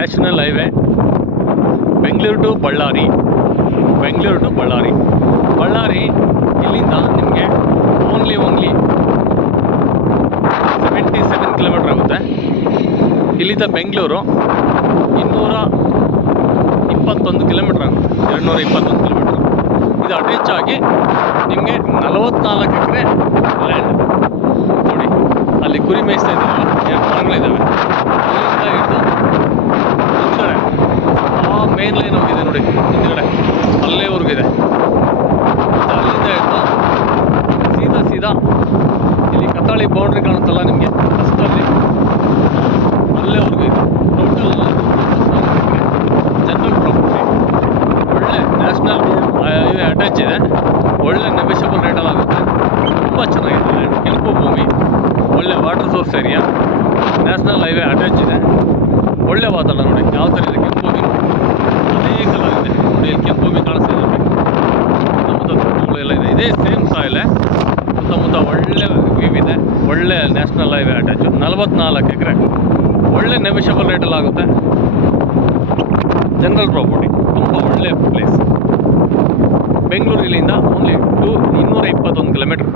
National highway Bengaluru to Ballari. Ballari ಇಲ್ಲಿಂದ ನಿಮಗೆ only 77 kilometre ಆಗುತ್ತೆ. ಇಲ್ಲಿಂದ ಬೆಂಗಳೂರು 221 ಕಿಲೋಮೀಟ್ರ್ ಆಗುತ್ತೆ, 221 ಕಿಲೋಮೀಟ್ರ್. ಇದು ಅಟ್ಯಾಚ್ ಆಗಿ ನಿಮಗೆ 44 ಎಕರೆ ಲ್ಯಾಂಡ್. ನೋಡಿ ಅಲ್ಲಿ ಕುರಿ ಮೇಯಿಸ್ತಾ ಇದ್ದೀರಲ್ಲ, ಎರಡು ಮರಗಳಿದ್ದಾವೆ. ಅಲ್ಲಿಂದ ಹಿಡಿದು ಹಿಂದ್ಗಡೆ ಆ ಮೇನ್ ಲೈನ್ ಹೋಗಿದೆ ನೋಡಿ, ಹಿಂದ್ಗಡೆ ಅಲ್ಲೇವರೆಗಿದೆ. ಅಲ್ಲಿಂದ ಹಿಡಿದು ಸೀದಾ ಇಲ್ಲಿ ಕತ್ತಾಳಿ ಬೌಂಡ್ರಿ ಕಾಣುತ್ತಲ್ಲ ನಿಮಗೆ, ಫಸ್ಟಲ್ಲಿ ಅಲ್ಲೇವರೆಗೂ ಇದೆ. Total general property. ಒಳ್ಳೆ ನ್ಯಾಷನಲ್ ರೋಡ್ ಹೈವೇ ಅಟ್ಯಾಚ್ ಇದೆ. ಒಳ್ಳೆ ನೆಗೋಷಿಯಬಲ್ ರೇಟಲ್ಲಿ ಆಗುತ್ತೆ. ತುಂಬ ಚೆನ್ನಾಗಿದೆ. ಕೆಂಪು ಭೂಮಿ, ಒಳ್ಳೆ water source area, national highway attach ಇದೆ. ಒಳ್ಳೆ ವಾತಾವರಣ ನೋಡಿ ಯಾವ ಥರ ಇದೆ. ಕೆಂಪು ಭೂಮಿ ಅನೇಕ ಕಲರ್ ಇದೆ ನೋಡಿ, ಇಲ್ಲಿ ಕೆಂಪು ಭೂಮಿ ಕಾಣಿಸ್ತಾ ಇದೆ. ಸುತ್ತಮುತ್ತ ತೋಟಗಳೆಲ್ಲ ಇದೆ. ಇದೇ ಸೇಮ್ ಸಾಯಿಲೆ, ಸುತ್ತಮುತ್ತ ಒಳ್ಳೆ ವ್ಯೂ ಇದೆ. ಒಳ್ಳೆ ನ್ಯಾಷನಲ್ ಹೈವೇ ಅಟ್ಯಾಚು, 44 ಎಕರೆ. ಒಳ್ಳೆ ನೆಗೋಷಿಯಬಲ್ ರೇಟಲ್ಲಿ ಆಗುತ್ತೆ. ಜನರಲ್ ಪ್ರಾಪರ್ಟಿ, ತುಂಬ ಒಳ್ಳೆ ಪ್ಲೇಸ್. ಬೆಂಗಳೂರು ಇಲ್ಲಿಂದ ಓನ್ಲಿ 221 ಕಿಲೋಮೀಟ್ರ್.